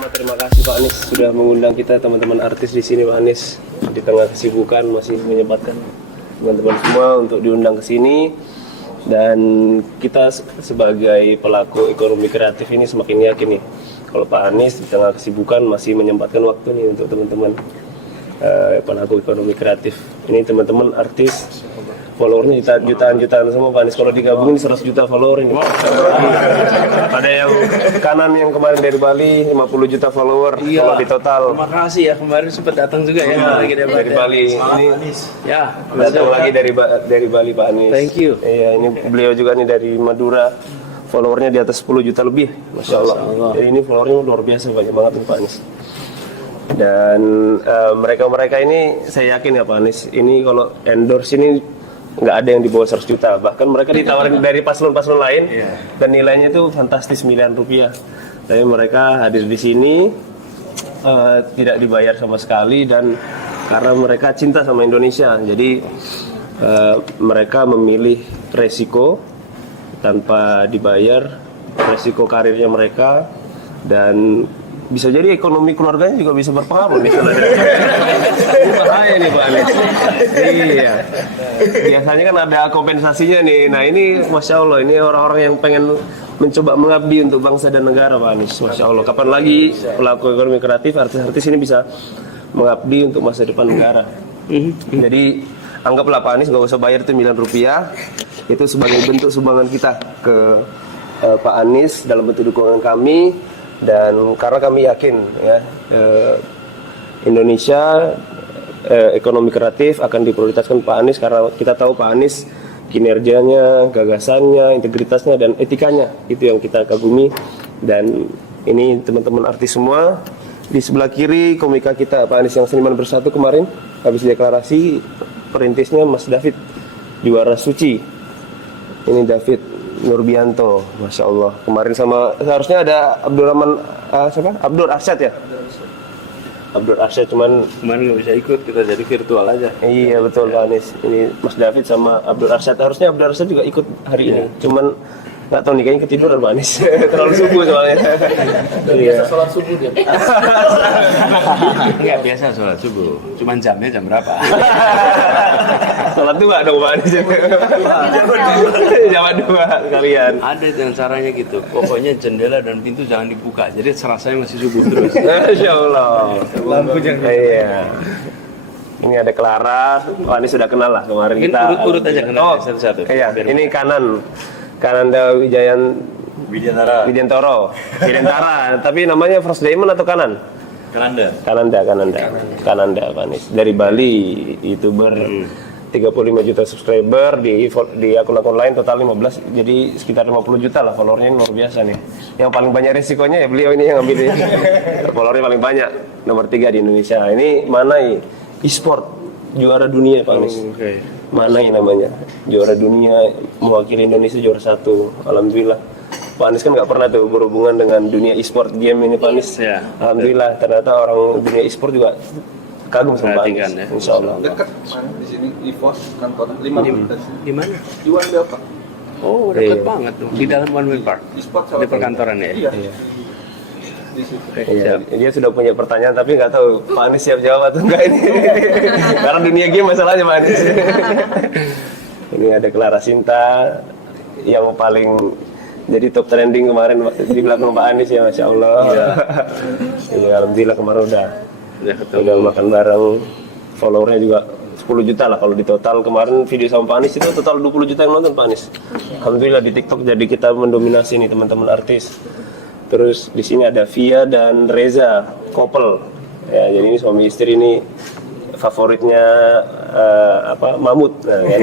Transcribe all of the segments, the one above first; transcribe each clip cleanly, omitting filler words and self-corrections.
Terima kasih Pak Anies sudah mengundang kita teman-teman artis di sini Pak Anies. Di tengah kesibukan masih menyempatkan teman-teman semua untuk diundang ke sini. Dan kita sebagai pelaku ekonomi kreatif ini semakin yakin nih kalau Pak Anies di tengah kesibukan masih menyempatkan waktu nih untuk teman-teman pelaku ekonomi kreatif. Ini teman-teman artis followernya jutaan semua Pak Anies. Kalau digabungin 100 juta follower ini. Ada yang kanan yang kemarin dari Bali 50 juta follower. Iya. Kalau di total. Terima kasih ya, kemarin sempat datang juga ya. Lagi Dari Bali. Ini ya, datang lagi dari Bali Pak Anies. Thank you. Iya, ini beliau juga nih dari Madura. Followernya di atas 10 juta lebih. Masya Allah. Jadi ini followernya luar biasa, banyak banget nih Pak Anies. Dan mereka-mereka ini saya yakin ya Pak Anies, ini kalau endorse ini nggak ada yang di bawah 100 juta. Bahkan mereka ditawarin dari paslon-paslon lain dan nilainya itu fantastis, miliaran rupiah. Tapi mereka hadir di sini tidak dibayar sama sekali, dan karena mereka cinta sama Indonesia, jadi mereka memilih resiko tanpa dibayar, resiko karirnya mereka, dan bisa jadi ekonomi keluarganya juga bisa berpengaruh nih. Ini bahaya nih Pak Anies. Iya. Biasanya kan ada kompensasinya nih. Nah ini Masya Allah, ini orang-orang yang pengen mencoba mengabdi untuk bangsa dan negara Pak Anies. Masya Allah. Kapan lagi pelaku ekonomi kreatif, artis-artis ini bisa mengabdi untuk masa depan negara. Jadi anggaplah Pak Anies nggak usah bayar itu miliaran rupiah. Itu sebagai bentuk sumbangan kita ke Pak Anies dalam bentuk dukungan kami. Dan karena kami yakin ya Indonesia ekonomi kreatif akan diprioritaskan Pak Anies, karena kita tahu Pak Anies kinerjanya, gagasannya, integritasnya, dan etikanya itu yang kita kagumi. Dan ini teman-teman artis semua. Di sebelah kiri komika kita Pak Anies yang Seniman Bersatu kemarin habis deklarasi, perintisnya Mas David, juara suci. Ini David Nurbianto, Masya Allah. Kemarin sama, seharusnya ada Abdurrahman, Abdur Arsyad ya? Abdur Arsyad, cuman kemarin nggak bisa ikut, kita jadi virtual aja. Iya betul Pak Anies. Ini Mas David sama Abdur Arsyad. Harusnya Abdur Arsyad juga ikut hari ini. Cuman nggak tahu nih, kayaknya ketiduran Pak Anies. Terlalu subuh soalnya. Biasa sholat subuh dia. Enggak biasa sholat subuh. Cuman jamnya jam berapa? Sholat dua dong Pak Anies. Jam dua sekalian. Ada yang caranya gitu. Pokoknya jendela dan pintu jangan dibuka. Jadi serasanya masih subuh terus. Masya Allah. Lampu jangan. Iya. Ini ada Clara. Pak Anies sudah kenal lah kemarin Mungkin kita. urut-urut aja kenal satu-satu. Iya. Ini kanan. Kananda Widyantara. Tapi namanya First Diamond atau kanan? Kananda Pak Anies. Dari Bali, YouTuber 35 juta subscriber, di akun-akun lain total 15, jadi sekitar 50 juta lah followernya. Ini luar biasa nih. Yang paling banyak risikonya ya beliau ini yang ngambil ini. Followernya paling banyak, nomor 3 di Indonesia. Ini Manai e-sport, juara dunia Pak Anies. Manai namanya, juara dunia, mewakili Indonesia juara 1. Alhamdulillah. Pak Anies kan nggak pernah tuh berhubungan dengan dunia e-sport game ini Pak Anies. Ya. Alhamdulillah, ternyata orang dunia e-sport juga kagum sama Pak Anies. Ya. Insya Allah. Dekat mana di sini EVOS kantor 5 menit. Di mana? Di One Way Park. Oh, dekat banget tuh. Di dalam One Way Park. E-sport Di perkantoran ya. Iya. Iya. Di situ. Iya, dia sudah punya pertanyaan tapi nggak tahu Pak Anies siap jawab atau enggak ini. Karena dunia game masalahnya Pak Anies. Ini ada Clara Sinta yang paling jadi top trending kemarin di belakang Pak Anies ya, Masya Allah. Iya, alhamdulillah kemarin udah makan bareng. Followernya juga 10 juta lah kalau di total. Kemarin video sama Pak Anies itu total 20 juta yang nonton Pak Anies. Alhamdulillah di TikTok, jadi kita mendominasi nih teman-teman artis. Terus di sini ada Via dan Reza, couple. Ya, jadi ini suami istri ini favoritnya Mamut. Nah, kan?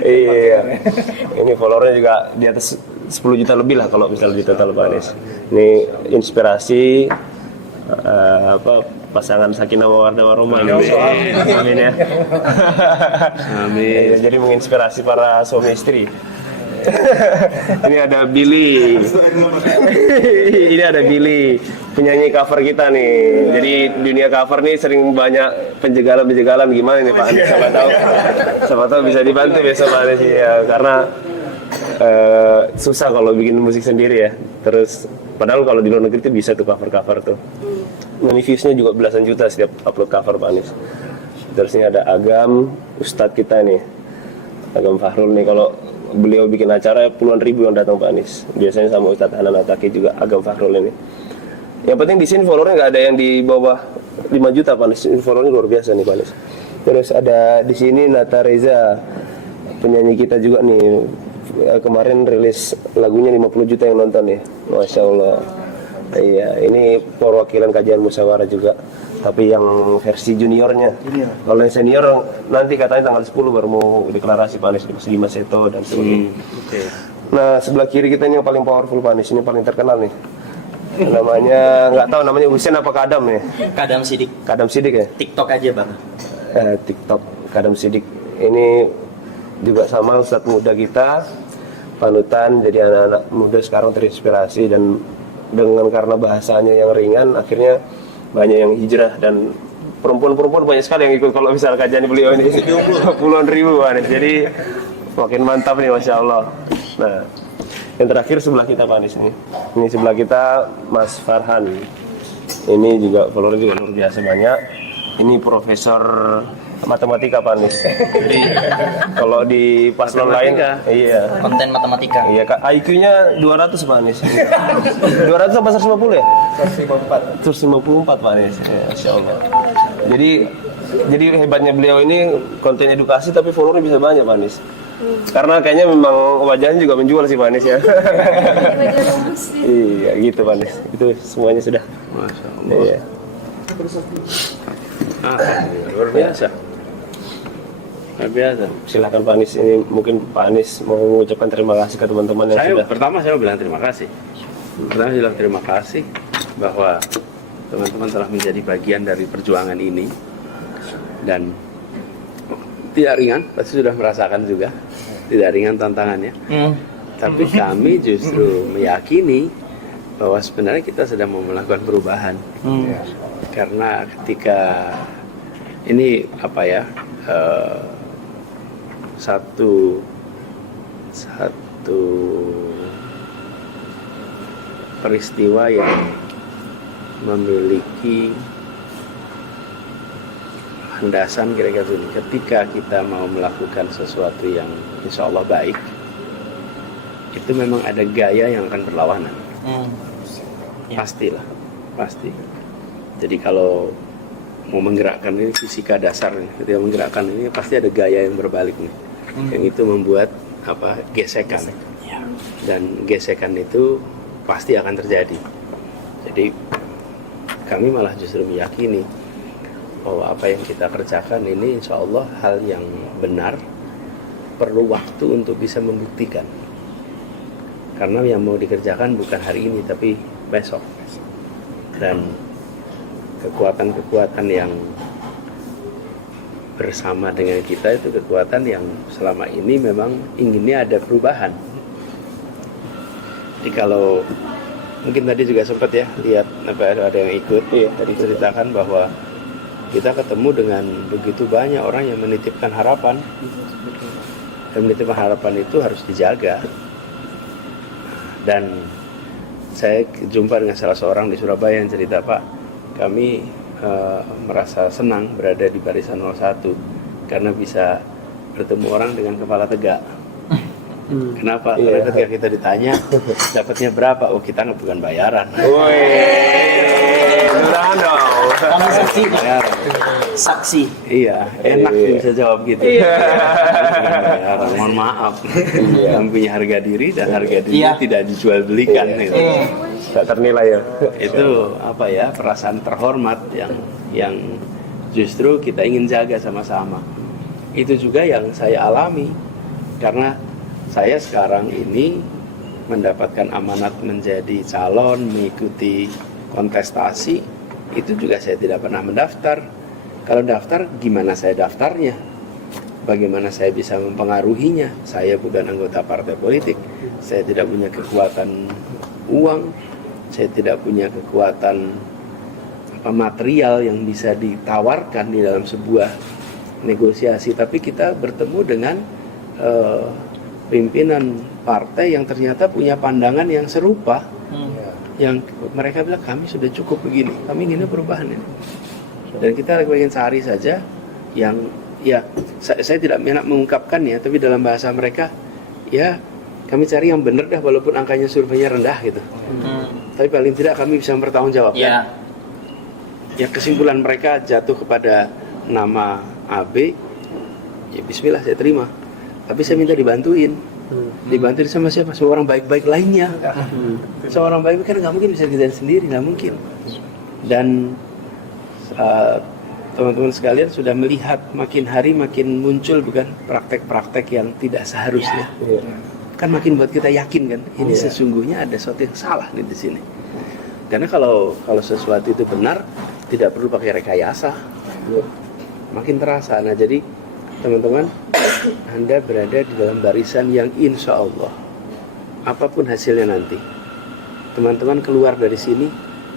Iya. Ini followernya juga di atas 10 juta lebih lah kalau misalnya di total Pak Anies. Ini inspirasi pasangan Sakinah Mawaddah Warahmah. Amin ya. Amin. Jadi menginspirasi para suami istri. Ini ada Billy. Ini ada Billy, penyanyi cover kita nih. Jadi dunia cover nih sering banyak penjagalan gimana nih Pak Anies? Siapa tahu bisa dibantu besok Pak Anies ya, karena susah kalau bikin musik sendiri ya. Terus Padahal kalau di luar negeri itu bisa tuh cover tuh. Ini viewsnya juga belasan juta setiap upload cover Pak Anies. Terus ini ada Agam, Ustadz kita nih, Agam Fahrul nih. Kalau beliau bikin acara puluhan ribu yang datang Pak Anies. Biasanya sama Ustadz Hanan Ataki juga Agam Fahrul ini. Yang penting di sini followernya nggak ada yang di bawah 5 juta Pak Anies. Followernya luar biasa nih Pak Anies. Terus ada di sini Nata Reza, penyanyi kita juga nih. Kemarin rilis lagunya 50 juta yang nonton ya. Masya Allah. Iya, ini perwakilan kajian musyawarah juga. Tapi yang versi juniornya. Kalau yang senior nanti katanya tanggal 10 baru mau deklarasi Pak Anies di Mas Seto dan sebagainya. Nah, sebelah kiri kita ini yang paling powerful Pak Anies, ini paling terkenal nih. Namanya nggak tahu namanya Husein apa Kadam nih? Kadam Sidik. Kadam Sidik ya? TikTok aja bang. TikTok Kadam Sidik. Ini juga sama ustadz muda kita, panutan, jadi anak-anak muda sekarang terinspirasi dan dengan karena bahasanya yang ringan akhirnya banyak yang hijrah dan perempuan-perempuan banyak sekali yang ikut kalau misal kajian beliau ini puluhan ribu Pak Anies. Jadi makin mantap nih Masya Allah. Nah, yang terakhir sebelah kita Pak Anies ini sebelah kita Mas Farhan, ini juga followernya juga luar biasa banyak. Ini profesor matematika Pak Anies. Jadi kalau di paslon lain, iya. Konten matematika. Iya, IQ-nya 200 Pak Anies. 200 apa 150 ya? 154. 154 Pak Anies. Ya, Masya Allah. Jadi hebatnya beliau ini konten edukasi tapi followernya bisa banyak Pak Anies. Karena kayaknya memang wajahnya juga menjual sih Pak Anies ya. Iya gitu Pak Anies. Itu semuanya sudah. Masya Allah. Iya. Luar biasa. Luar biasa. Silakan Pak Anies, ini mungkin Pak Anies mau mengucapkan terima kasih ke teman-teman yang sudah. Pertama saya bilang terima kasih. Pertama saya bilang terima kasih bahwa teman-teman telah menjadi bagian dari perjuangan ini dan tidak ringan, pasti sudah merasakan juga tidak ringan tantangannya. Tapi kami justru meyakini bahwa sebenarnya kita sedang mau melakukan perubahan. Karena ketika ini apa ya, satu peristiwa yang memiliki landasan kira-kira ini. Ketika kita mau melakukan sesuatu yang insya Allah baik, itu memang ada gaya yang akan berlawanan. Pastilah, pasti. Jadi kalau mau menggerakkan ini fisika dasar nih, ketika menggerakkan ini pasti ada gaya yang berbalik nih, yang itu membuat gesekan. Dan gesekan itu pasti akan terjadi. Jadi kami malah justru meyakini bahwa apa yang kita kerjakan ini insya Allah hal yang benar, perlu waktu untuk bisa membuktikan. Karena yang mau dikerjakan bukan hari ini tapi besok. Dan kekuatan-kekuatan yang bersama dengan kita itu kekuatan yang selama ini memang inginnya ada perubahan. Jadi kalau mungkin tadi juga sempat ya lihat ada yang ikut tadi ceritakan bahwa kita ketemu dengan begitu banyak orang yang menitipkan harapan, dan menitipkan harapan itu harus dijaga. Dan saya jumpa dengan salah seorang di Surabaya yang cerita, Pak, kami merasa senang berada di barisan 01 karena bisa bertemu orang dengan kepala tegak. Kenapa? Karena ketika kita ditanya dapatnya berapa, oh kita bukan bayaran. Kamu saksi, bayaran. Saksi. Iya, enak bisa jawab gitu. Bayaran, mohon maaf. Kami punya harga diri dan harga diri tidak dijual belikan. Gitu. Tak ternilai ya. Itu apa ya, perasaan terhormat yang justru kita ingin jaga sama-sama. Itu juga yang saya alami karena saya sekarang ini mendapatkan amanat menjadi calon, mengikuti kontestasi, itu juga saya tidak pernah mendaftar. Kalau daftar, gimana saya daftarnya? Bagaimana saya bisa mempengaruhinya? Saya bukan anggota partai politik, saya tidak punya kekuatan uang, saya tidak punya kekuatan material yang bisa ditawarkan di dalam sebuah negosiasi. Tapi kita bertemu dengan pimpinan partai yang ternyata punya pandangan yang serupa. yang mereka bilang kami sudah cukup begini, kami inginnya perubahan ini. Dan kita ingin sehari saja yang ya saya tidak enak mengungkapkannya, tapi dalam bahasa mereka ya kami cari yang benar dah walaupun angkanya surveinya rendah gitu. Tapi paling tidak kami bisa mempertanggungjawabkan. Ya. Ya kesimpulan mereka jatuh kepada nama AB, ya bismillah saya terima. Tapi saya minta dibantuin. Dibantuin sama siapa? Sama orang baik-baik lainnya. Sama orang baik kan nggak mungkin bisa kerjain sendiri, nggak mungkin. Dan teman-teman sekalian sudah melihat makin hari makin muncul bukan praktek-praktek yang tidak seharusnya. Kan makin buat kita yakin kan, ini sesungguhnya ada sesuatu yang salah nih di sini. Karena kalau sesuatu itu benar, tidak perlu pakai rekayasa. Makin terasa. Nah jadi teman-teman, Anda berada di dalam barisan yang insya Allah apapun hasilnya nanti, teman-teman keluar dari sini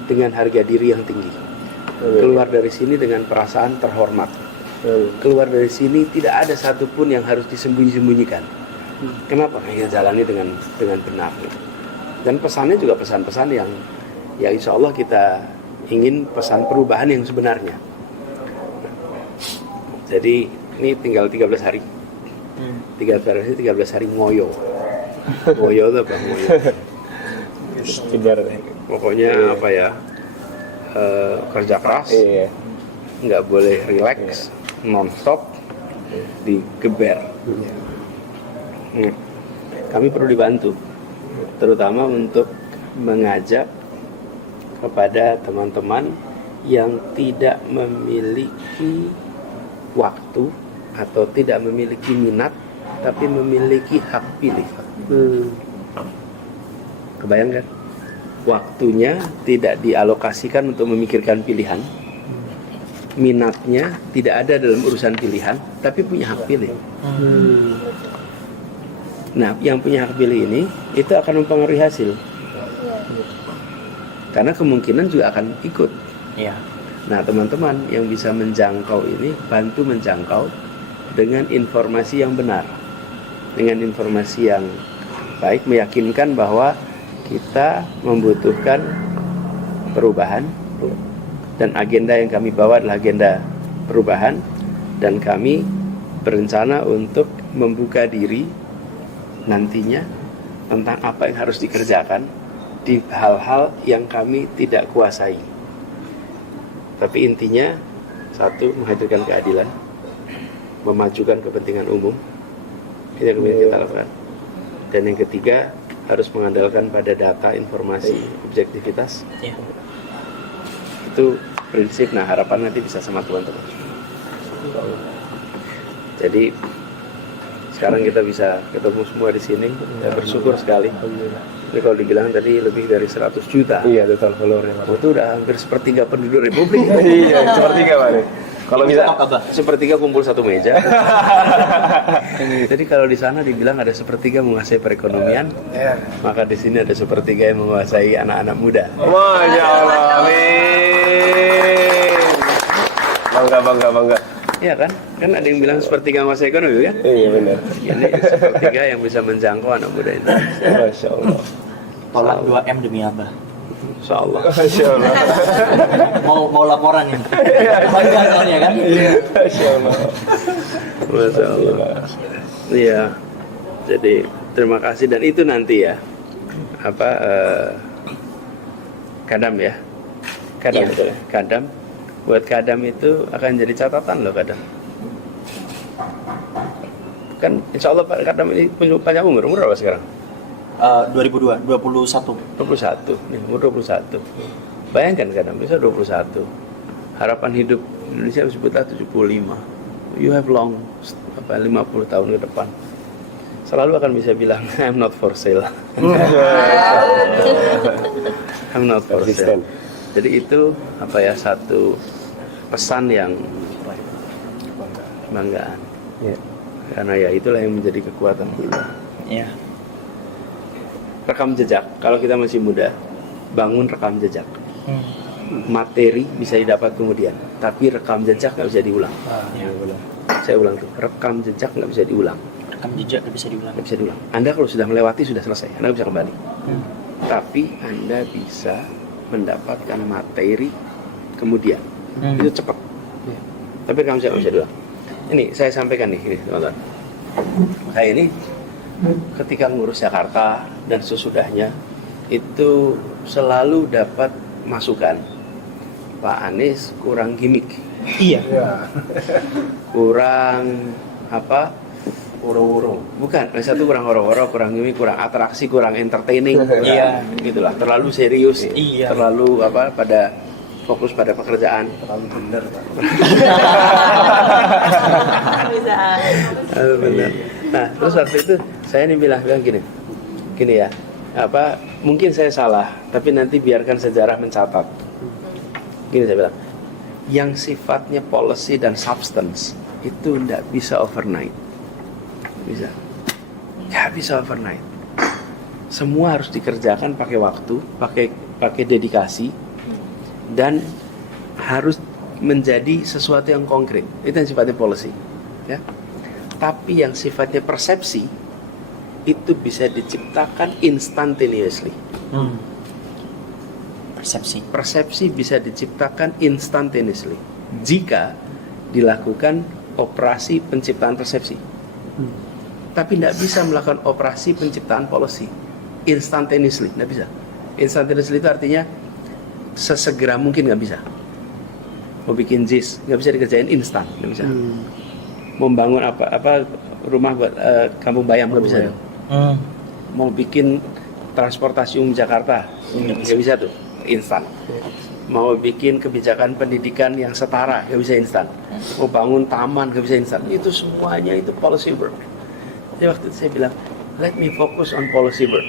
dengan harga diri yang tinggi, keluar dari sini dengan perasaan terhormat, keluar dari sini tidak ada satupun yang harus disembunyi-sembunyikan. Kenapa? Kita jalani dengan benar. Dan pesannya juga pesan-pesan yang ya insya Allah kita ingin pesan perubahan yang sebenarnya. Jadi ini tinggal 13 hari. 13 hari ngoyo. Ngoyo itu apa? Ngoyo. Pokoknya apa ya? Kerja keras. Nggak boleh relax, non-stop, digeber. Kami perlu dibantu, terutama untuk mengajak kepada teman-teman yang tidak memiliki waktu atau tidak memiliki minat tapi memiliki hak pilih. Kebayang kan? Waktunya tidak dialokasikan untuk memikirkan pilihan, minatnya tidak ada dalam urusan pilihan tapi punya hak pilih. Nah, yang punya hak pilih ini itu akan mempengaruhi hasil. Karena kemungkinan juga akan ikut. Ya. Nah, teman-teman yang bisa menjangkau ini, bantu menjangkau dengan informasi yang benar. Dengan informasi yang baik, meyakinkan bahwa kita membutuhkan perubahan. Dan agenda yang kami bawa adalah agenda perubahan. Dan kami berencana untuk membuka diri nantinya tentang apa yang harus dikerjakan di hal-hal yang kami tidak kuasai. Tapi intinya satu, menghadirkan keadilan, memajukan kepentingan umum. Itu yang kita lakukan. Dan yang ketiga, harus mengandalkan pada data, informasi, objektivitas. Itu prinsip. Nah, harapan nanti bisa sama teman-teman. Jadi sekarang kita bisa ketemu semua di sini. Saya bersyukur sekali. Ini kalau dibilang tadi lebih dari 100 juta. Iya, total followernya. Itu udah hampir sepertiga penduduk Republik. Iya, sepertiga Pak. Kalau bisa sepertiga kumpul satu meja. Jadi kalau di sana dibilang ada sepertiga menguasai perekonomian, maka di sini ada sepertiga yang menguasai anak-anak muda. Masya Allah, amin. Bangga. Iya kan? Kan ada yang bilang sepertiga menguasai ekonomi kan? Iya benar. Ini sepertiga yang bisa menjangkau anak muda Indonesia. Masya Allah. Tolak 2M demi Abah. Insya Allah. Masya Allah. Mau laporan ya? Bangga soalnya kan? Masya Allah. Masya Allah. Iya. Jadi terima kasih, dan itu nanti ya kadam ya. Kadam. Iya. Kadam. Buat kadam itu akan jadi catatan loh kadam. Kan insya Allah Pak Kadam ini panjang umur berapa sekarang? 2021. 21. Nih, umur 21. Bayangkan Kadam bisa 21. Harapan hidup Indonesia disebutlah 75. You have long 50 tahun ke depan. Selalu akan bisa bilang I'm not for sale. I'm not for sale. Jadi itu satu pesan yang kebanggaan. Ya. Karena ya itulah yang menjadi kekuatan kita. Iya. Rekam jejak. Kalau kita masih muda, bangun rekam jejak. Materi bisa didapat kemudian, tapi rekam jejak nggak bisa diulang. Saya ulang tuh, rekam jejak nggak bisa diulang. Rekam jejak nggak bisa diulang. Nggak bisa diulang. Anda kalau sudah melewati sudah selesai, Anda nggak bisa kembali. tapi Anda bisa mendapatkan materi kemudian. Itu cepat. Tapi kamu siapa bisa bilang. Ini saya sampaikan nih, ini teman-teman. Saya ini ketika ngurus Jakarta dan sesudahnya itu selalu dapat masukan. Pak Anies kurang gimmick. Iya. Kurang apa? Woro-woro. Bukan, yang satu kurang woro-woro, kurang gimmick, kurang atraksi, kurang entertaining. Iya. Gitulah, terlalu serius. Iya. Terlalu apa? Pada fokus pada pekerjaan. Terlalu bener, Pak. Benar. Nah, terus waktu itu saya nih bilang gini ya, apa? Mungkin saya salah, tapi nanti biarkan sejarah mencatat. Gini saya bilang, yang sifatnya policy dan substance itu tidak bisa overnight. Bisa, nggak bisa overnight. Semua harus dikerjakan pakai waktu, pakai dedikasi, dan harus menjadi sesuatu yang konkret. Itu yang sifatnya policy, ya. Tapi yang sifatnya persepsi itu bisa diciptakan instantaneously. Persepsi bisa diciptakan instantaneously jika dilakukan operasi penciptaan persepsi. Tapi tidak bisa melakukan operasi penciptaan policy instantaneously, tidak bisa. Instantaneously itu artinya sesegera mungkin, nggak bisa. Mau bikin JIS nggak bisa dikerjain instan, nggak bisa. Membangun apa rumah buat kampung bayam nggak bisa. Mau bikin transportasi umum Jakarta nggak bisa tuh instan. Mau bikin kebijakan pendidikan yang setara nggak bisa instan. Mau bangun taman nggak bisa instan. Itu semuanya itu policy work. Jadi waktu itu saya bilang, let me focus on policy work.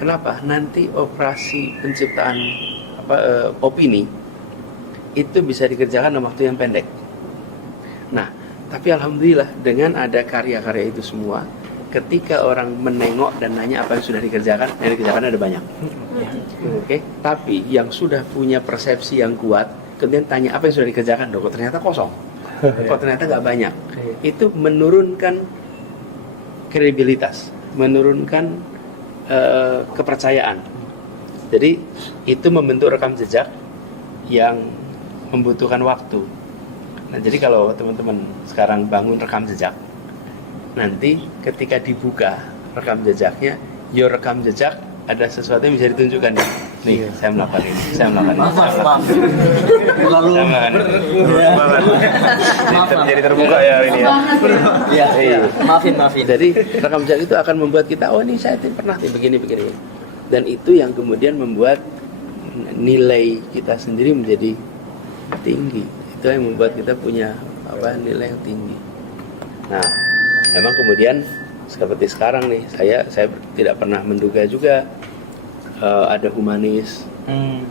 Kenapa? Nanti operasi penciptaan opini itu bisa dikerjakan dalam waktu yang pendek. Nah, tapi alhamdulillah dengan ada karya-karya itu semua, ketika orang menengok dan nanya apa yang sudah dikerjakan, yang dikerjakan ada banyak. Oke, tapi yang sudah punya persepsi yang kuat, kemudian tanya apa yang sudah dikerjakan, kok ternyata kosong, kok ternyata nggak banyak. Itu menurunkan kredibilitas, menurunkan kepercayaan. Jadi itu membentuk rekam jejak yang membutuhkan waktu. Nah, jadi kalau teman-teman sekarang bangun rekam jejak, nanti ketika dibuka rekam jejaknya, rekam jejak ada sesuatu yang bisa ditunjukkan. Nih, saya melakukan ini, saya melakukan ini. Maaf. Lalu Jadi terbuka ya ini ya. Iya. Maafin. Jadi rekam jejak itu akan membuat kita, oh ini saya pernah begini. Dan itu yang kemudian membuat nilai kita sendiri menjadi tinggi. Itu yang membuat kita punya nilai yang tinggi. Nah, memang kemudian seperti sekarang nih, saya tidak pernah menduga juga ada humanis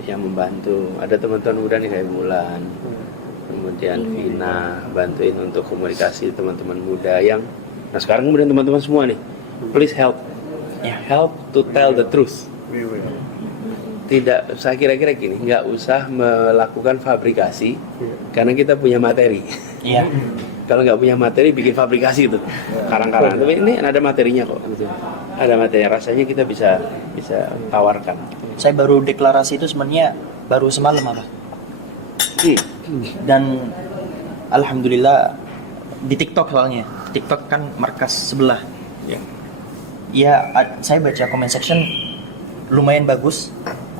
yang membantu. Ada teman-teman muda nih kayak Mulan, kemudian Vina bantuin untuk komunikasi teman-teman muda yang. Nah sekarang kemudian teman-teman semua nih, please help to tell the truth. Tidak, saya kira-kira gini, nggak usah melakukan fabrikasi karena kita punya materi. Iya. Kalau nggak punya materi, bikin fabrikasi itu karang-karang. Tapi ini ada materinya kok. Ada materi, rasanya kita bisa tawarkan. Saya baru deklarasi itu sebenarnya baru semalam apa? Dan alhamdulillah di TikTok soalnya. TikTok kan markas sebelah. Ya, saya baca comment section lumayan bagus.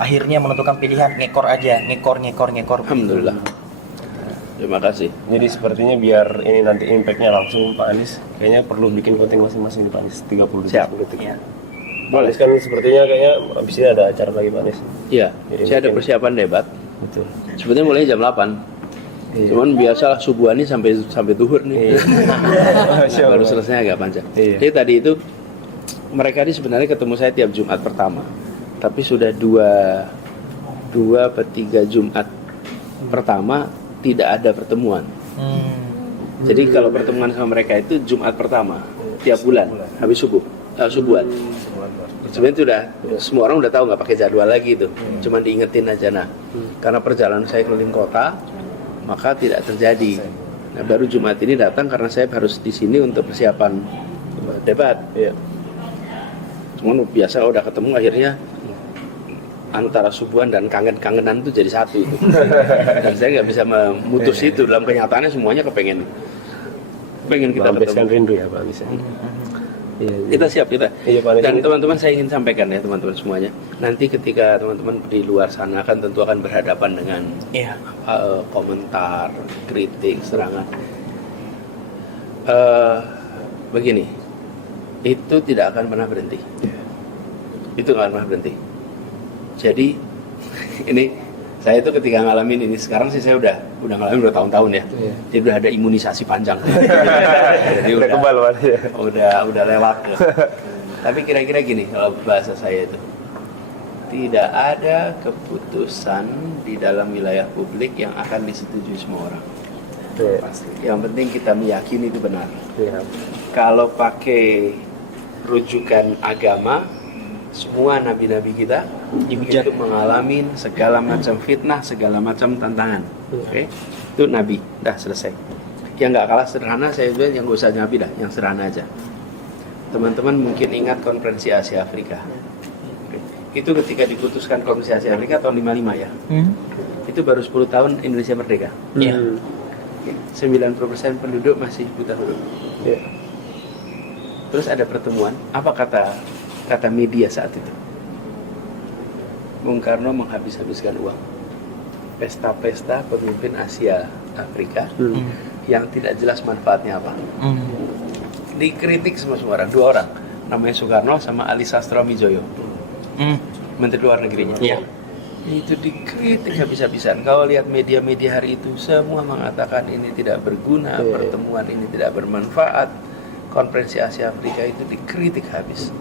Akhirnya menentukan pilihan ngekor aja, ngekor. Alhamdulillah. Terima kasih. Jadi sepertinya biar ini nanti impactnya langsung Pak Anies, kayaknya perlu bikin konten masing-masing di Pak Anies 30 detik. Siap. Ya. Pak Anies kan sepertinya kayaknya abis ini ada acara lagi Pak Anies. Iya, Jadi saya ada mungkin- persiapan debat. Betul. Sebetulnya mulai jam 8. Iya. Cuman biasalah subuhan ini sampai duhur nih. Iya. Baru selesai agak panjang. Iya. Jadi tadi itu mereka ini sebenarnya ketemu saya tiap Jumat pertama. Tapi sudah 2-3 Jumat pertama tidak ada pertemuan. Jadi kalau pertemuan sama mereka itu Jumat pertama tiap bulan habis subuhan. Sebenarnya sudah semua orang udah tahu, nggak pakai jadwal lagi itu, cuma diingetin aja. Nah, karena perjalanan saya keliling kota, maka tidak terjadi. Nah, baru Jumat ini datang karena saya harus di sini untuk persiapan debat. Iya. Cuman biasa udah ketemu akhirnya antara subuhan dan kangen-kangenan itu jadi satu itu. Dan saya nggak bisa memutus itu. Dalam kenyataannya semuanya pengen kita Melampiaskan ketemu. rindu ya Pak bisa. Iya, iya. Kita siap kita. Iya, Pak Anies. Dan teman-teman saya ingin sampaikan ya teman-teman semuanya. Nanti ketika teman-teman di luar sana kan tentu akan berhadapan dengan Iya. komentar, kritik, serangan. Begini, itu tidak akan pernah berhenti. Itu nggak akan pernah berhenti. Jadi ini saya itu ketika ngalamin ini, sekarang sih saya udah ngalamin bertahun-tahun ya. Iya. Jadi udah ada imunisasi panjang. Jadi Udah kebal Pak ya. udah lewat ya. Tapi kira-kira gini kalau bahasa saya itu, tidak ada keputusan di dalam wilayah publik yang akan disetujui semua orang. Iya. Pasti. Yang penting kita meyakini itu benar. Iya. Kalau pakai rujukan agama, semua nabi-nabi kita Dihujat. itu mengalami segala macam fitnah, segala macam tantangan. Oke, itu nabi. Dah selesai. Yang nggak kalah sederhana saya bilang yang nggak usah nabi dah, yang sederhana aja. Teman-teman mungkin ingat konferensi Asia Afrika. Oke. Itu ketika diputuskan konferensi Asia Afrika tahun 55 ya. Itu baru 10 tahun Indonesia merdeka. Iya. 90% penduduk masih buta huruf. Iya. Terus ada pertemuan, apa kata media saat itu? Bung Karno menghabis-habiskan uang. Pesta-pesta pemimpin Asia Afrika yang tidak jelas manfaatnya apa. Dikritik semua orang, 2 orang, namanya Soekarno sama Ali Sastro Midjoyo, Menteri Luar Negerinya. Iya. Itu dikritik habis-habisan. Kalau lihat media-media hari itu, semua mengatakan ini tidak berguna, pertemuan ini tidak bermanfaat. Konferensi Asia Afrika itu dikritik habis.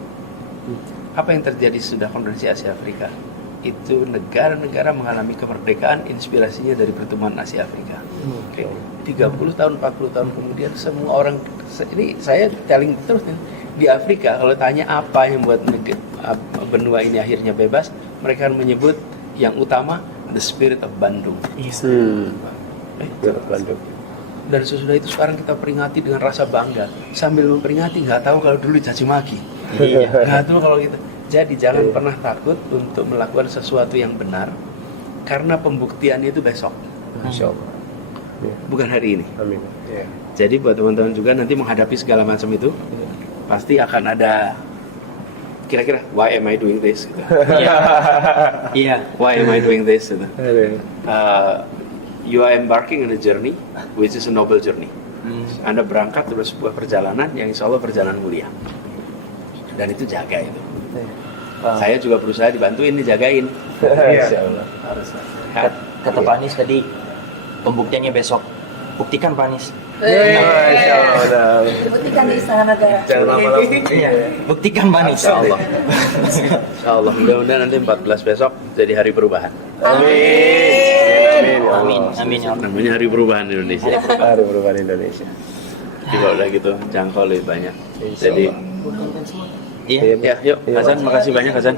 Apa yang terjadi sudah konferensi Asia Afrika? Itu negara-negara mengalami kemerdekaan, inspirasinya dari pertemuan Asia Afrika. Oke. 30 tahun, 40 tahun kemudian semua orang, ini saya telling terus nih, di Afrika kalau tanya apa yang buat benua ini akhirnya bebas, mereka akan menyebut yang utama the spirit of Bandung. Bandung. Dan sesudah itu sekarang kita peringati dengan rasa bangga, sambil memperingati nggak tahu kalau dulu dicaci maki, nggak tahu kalau gitu. Jadi jangan pernah takut untuk melakukan sesuatu yang benar, karena pembuktiannya itu besok, Masya Allah. bukan hari ini. Amin. Iya. Jadi buat teman-teman juga nanti menghadapi segala macam itu, pasti akan ada kira-kira why am I doing this? Gitu. Iya. Why am I doing this? Gitu. Aduh. You are embarking on a journey, which is a noble journey. Anda berangkat dari sebuah perjalanan yang insya Allah perjalanan mulia. Dan itu jaga itu. Saya juga berusaha dibantuin, dijagain. Insya Allah. Harus. Kata Pak Anies tadi, pembuktiannya besok. Buktikan Pak Anies. Masya Allah. Dibuktikan di Istana Negara. Jangan lama-lama. Iya. Buktikan Pak Anies. Insya Allah. Insya Allah. Mudah-mudahan nanti 14 besok jadi hari perubahan. Amin. Amin. Amin. Ya Allah. Namanya hari perubahan Indonesia. Hari perubahan Indonesia. Jadi kalau udah gitu jangkau lebih banyak. Insya Jadi Allah. Iya. ya yuk Hasan, makasih banyak Hasan.